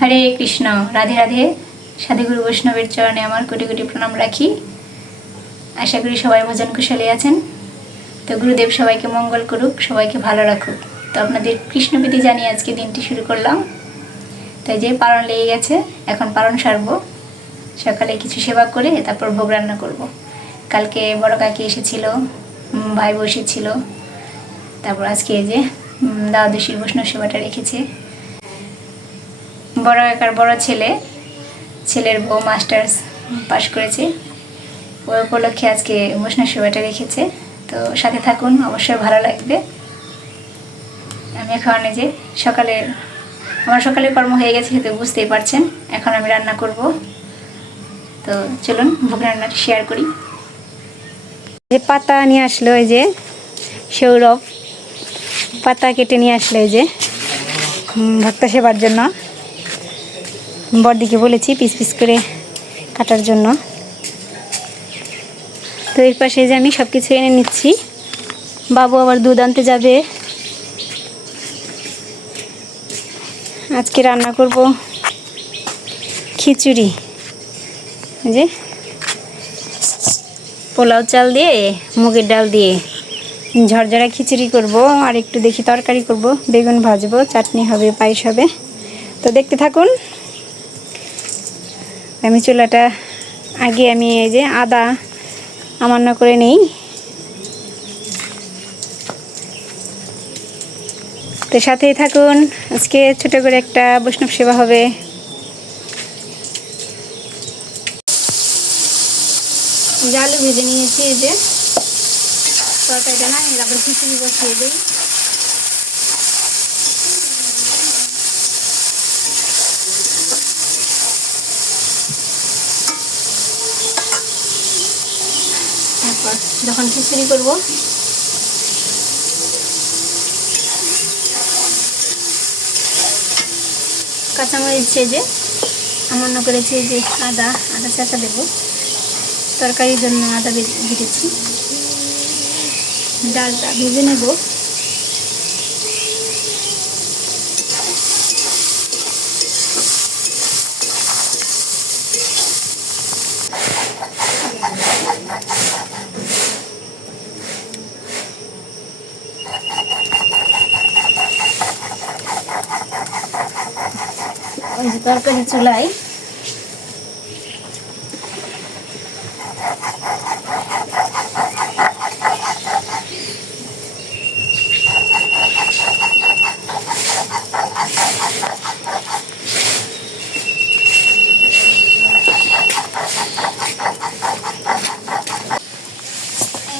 হরে কৃষ্ণ। রাধে রাধে। সাধুগুরু বৈষ্ণবের চরণে আমার কোটি কোটি প্রণাম রাখি। আশা করি সবাই ভজন কুশলে আছেন। তো গুরুদেব সবাইকে মঙ্গল করুক, সবাইকে ভালো রাখুক। তো আপনাদের কৃষ্ণপ্রীতি জানিয়ে আজকে দিনটি শুরু করলাম। তাই যে পালন লেগে গেছে, এখন পালন সারবো। সকালে কিছু সেবা করে তারপর ভোগ রান্না করব। কালকে বড় কাকি এসেছিল, ভাই বসেছিল। তারপর আজকে এই যে দ্বাদশীর বৈষ্ণব সেবাটা রেখেছে। বড় কাকার বড় ছেলের বউ মাস্টার্স পাশ করেছে, ওই উপলক্ষে আজকে বৈষ্ণব সেবাটা রেখেছে। তো সাথে থাকুন, অবশ্যই ভালো লাগবে। আমি এখন এই যে আমার সকালের কর্ম হয়ে গেছে, তো বুঝতেই পারছেন। এখন আমি রান্না করব। তো চলুন ভোগ রান্নাটা শেয়ার করি। যে পাতা নিয়ে আসলো, এই যে সৌরভ পাতা কেটে নিয়ে আসলো, এই যে ভক্ত সেবার জন্য। বড়দিকে বলেছি পিস পিস করে কাটার জন্য। তো এর পাশে যে আমি সব কিছু এনে নিচ্ছি। বাবু আবার দুধ আনতে যাবে। আজকে রান্না করব খিচুড়ি, যে পোলাও চাল দিয়ে মুগের ডাল দিয়ে ঝরঝরা খিচুড়ি করব। আর একটু দেখি তরকারি করব, বেগুন ভাজবো, চাটনি হবে, পায়েস হবে। তো দেখতে থাকুন। আমি চুলাটা আগে এই যে আদা আমান্য করে নেই। তো সাথেই থাকুন। আজকে ছোট করে একটা বৈষ্ণব সেবা হবে। আলু ভেজে নিয়েছি, এই যে তরকারিটা না আবার খিচুড়ি বসিয়ে দিই। তারপর যখন খিচুড়ি করবো কাঁচামরিচ যে আমান্য করেছি, যে আদা চাটা দেবো। তরকারির জন্য আদা বেটেছি। ডালটা ভেজে নেব। ওই যে তরকারি চুলাই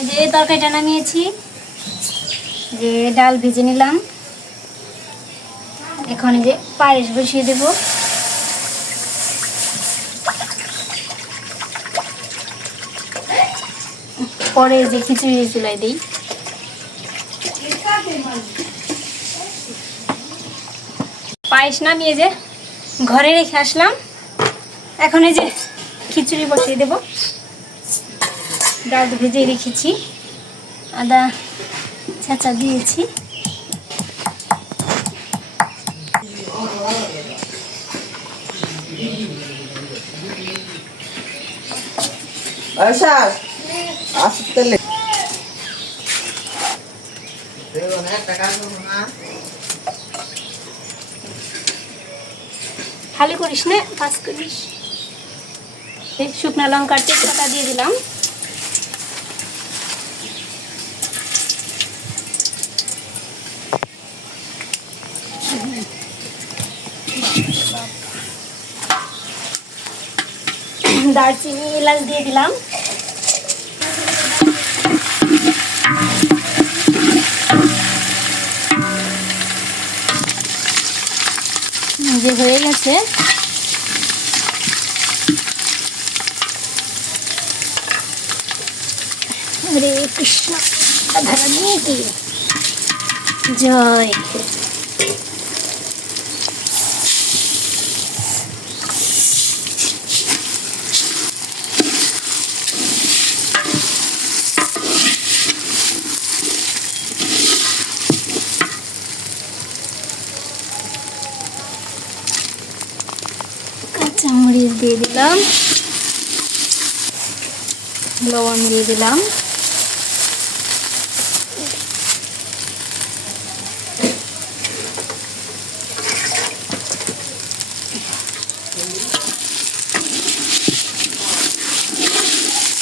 যে তরকারিটা নামিয়েছি, যে ডাল ভেজে নিলাম। এখন যে পায়েস বসিয়ে দেব। পরে যে খিচুড়ি চুলাই দিই। পায়েস নামিয়ে যে ঘরে রেখে আসলাম। এখন এই যে খিচুড়ি বসিয়ে দেব। ডাল ভেজে রেখেছি, আদা ছাঁচা দিয়েছি। খালি করিস না, পাস করিস। শুকনো লঙ্কার তেজপাতা দিয়ে দিলাম। দারচিনি এলাচ দিয়ে দিলাম। যে হয়ে গেছে, হরে কৃষ্ণ রাধা কি জয়। কাঁচামরিচ দিয়ে দিলাম, লবণ দিয়ে দিলাম,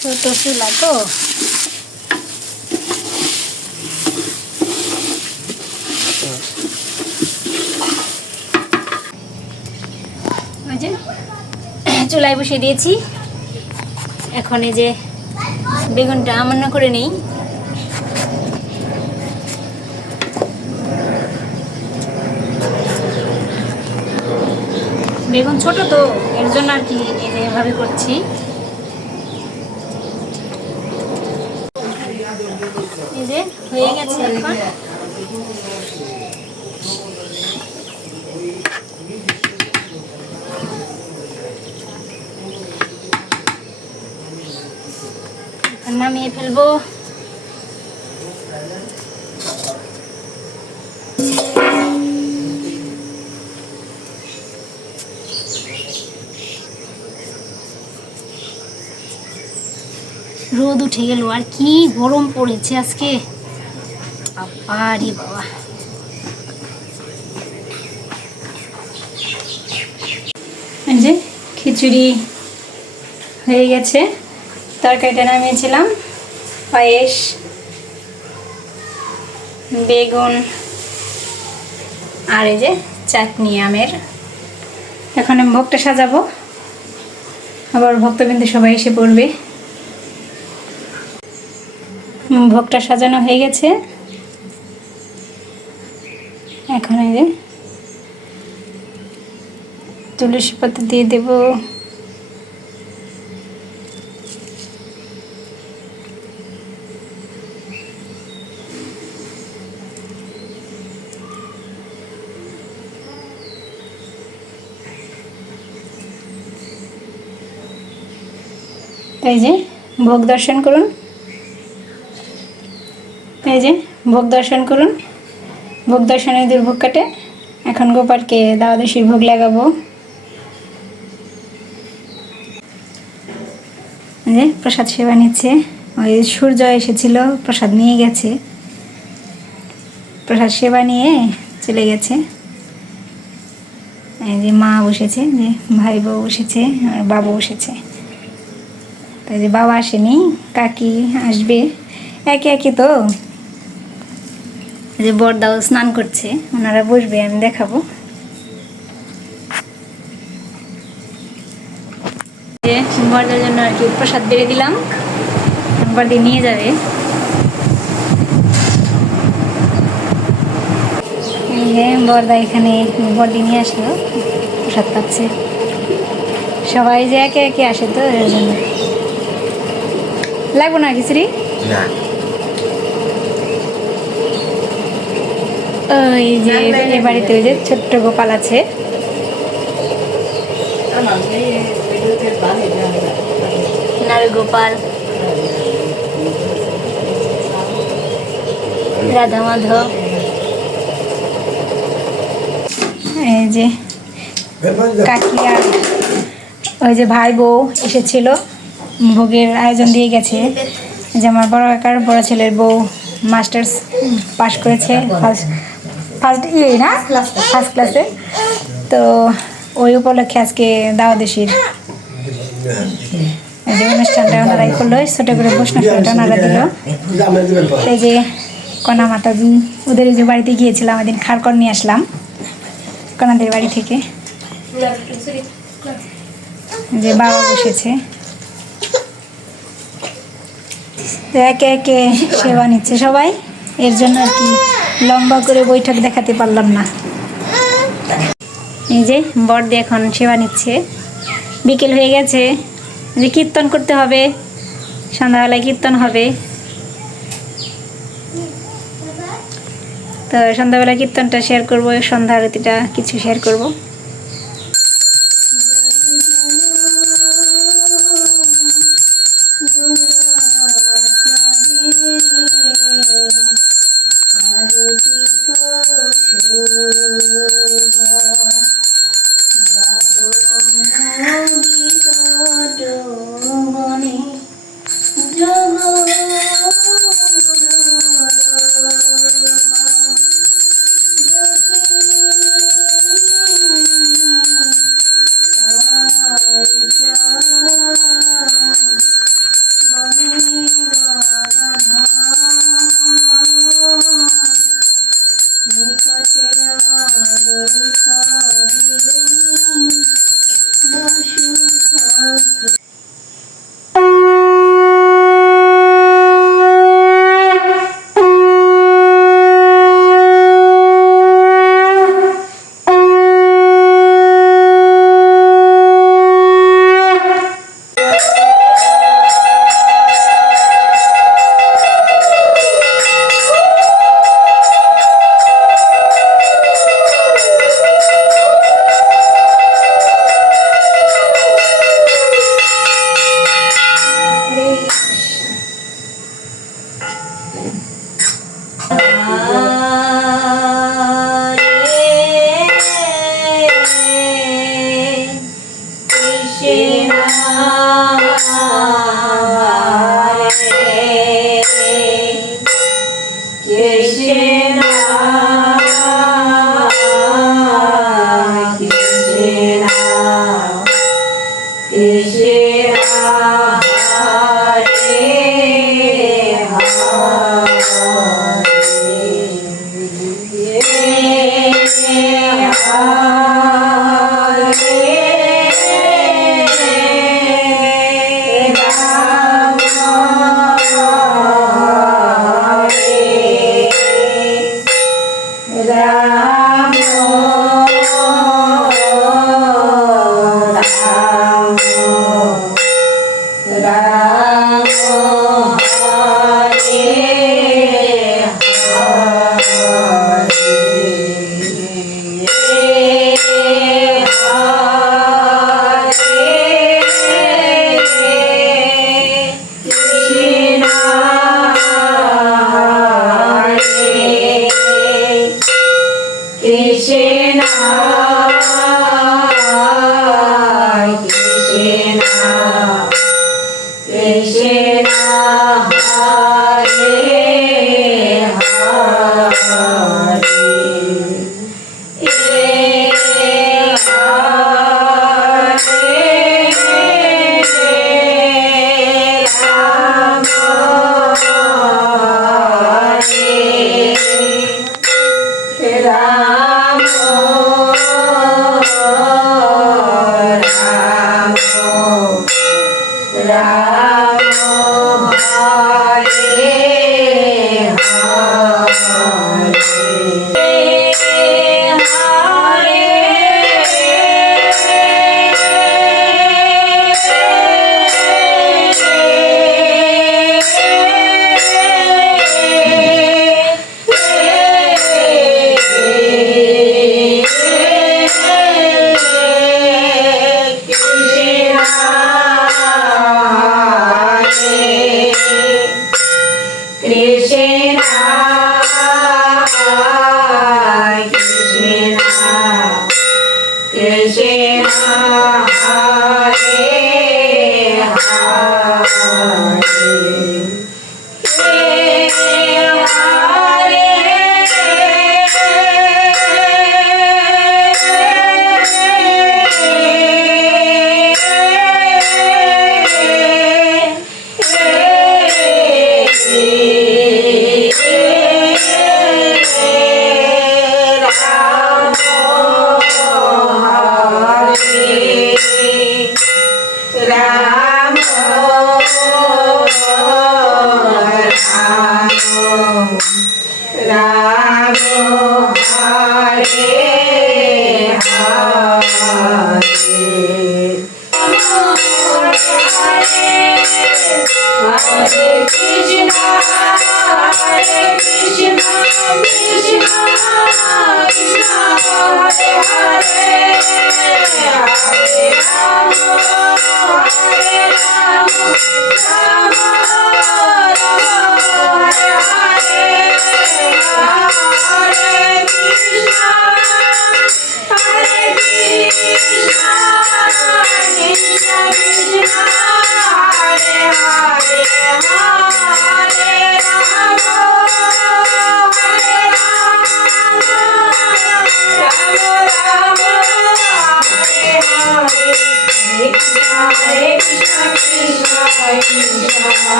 ছোট চুলা তো চুলায় বসিয়ে দিয়েছি। এখন এই যে বেগুনটা রান্না করে নেই। বেগুন ছোট তো এর জন্য আর কি এই যে এভাবে করছি। এই যে হয়ে গেছে। এখন নামিয়ে ফেলবো। রোদ উঠে গেল, আর কি গরম পড়েছে আজকে, বাবারে বাবা। এই যে খিচুড়ি হয়ে গেছে, তরকারিটা নামিয়েছিলাম, পায়েস, বেগুন আর এই যে চাটনি আমের। এখন আমি ভোগটা সাজাবো, আবার ভক্তবৃন্দ সবাই এসে পড়বে। ভোগটা সাজানো হয়ে গেছে। এখন এই যে তুলসী পাতা দিয়ে দেব, এই যে ভোগ দর্শন করুন, এই যে ভোগ দর্শন করুন। ভোগ দর্শনে দুর্ভোগ কাটে। এখন গোপালকে দ্বাদশীর ভোগ লাগাবো। যে প্রসাদ সেবা নিচ্ছে, ওই সূর্য এসেছিল, প্রসাদ নিয়ে গেছে, প্রসাদ সেবা নিয়ে চলে গেছে। এই যে মা বসেছে, যে ভাই বউ বসেছে, আর বাবু বসেছে। তাই যে বাবা আসেনি, কাকি আসবে একে একে। তো যে বড়দাও স্নান করছে, ওনারা বসবে, আমি দেখাবো। যে বড়দার জন্য আর কি প্রসাদ বেড়ে দিলাম, বড়দি নিয়ে যাবে। বড়দা এখানে বড়দি নিয়ে আসলো, প্রসাদ পাচ্ছে। সবাই যে একে একে আসে, তো এর জন্য লাগবো না খিচুড়ি। ওই যে এ বাড়িতে ওই যে ছোট্ট গোপাল আছে, নারু গোপাল, রাধা মাধব। এই যে কাকি আর ওই যে ভাই বউ এসেছিল, ভোগের আয়োজন দিয়ে গেছে। যে আমার বড় কাকার বড় ছেলের বউ মাস্টার্স পাস করেছে, ফার্স্ট না ফার্স্ট ক্লাসে। তো ওই উপলক্ষে আজকে দাওয়াদেশির এই যে অনুষ্ঠানটা ওনারাই করলো, ছোটো করে বৈষ্ণবটা ওনারা দিল। এই যে কণা মাতাজি ওদের যে বাড়িতে গিয়েছিলাম, ওই দিন খারকর নিয়ে আসলাম কণাদের বাড়ি থেকে। যে বাবা বসেছে, তো একে একে সেবা নিচ্ছে সবাই। এর জন্য আর কি লম্বা করে বৈঠক দেখাতে পারলাম না। এই যে বড়দি এখন সেবা নিচ্ছে। বিকেল হয়ে গেছে, যে কীর্তন করতে হবে, সন্ধ্যাবেলায় কীর্তন হবে। তো সন্ধ্যাবেলা কীর্তনটা শেয়ার করবো, সন্ধ্যা আরতিটা কিছু শেয়ার করব।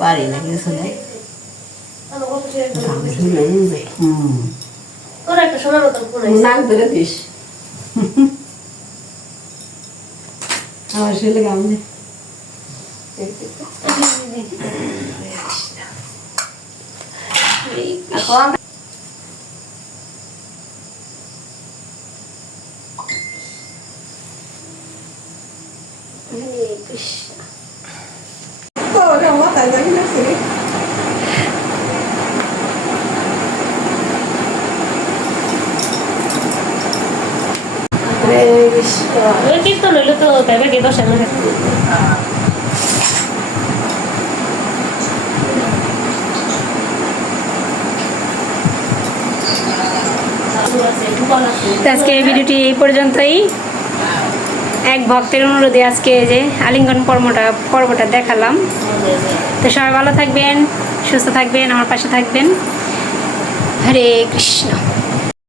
পারি না কিছু নেই নাক ধরে দিস আমার শরীরে গাম নেই কীর্তন হইলে তো তাই বাকি 10 টাকা তো আজকে এই ভিডিওটি এই পর্যন্তই। এক ভক্তের অনুরোধে আজকে এই যে আলিঙ্গন পর্বটা দেখালাম। তো সবাই ভালো থাকবেন, সুস্থ থাকবেন, আমার পাশে থাকবেন। হরে কৃষ্ণ।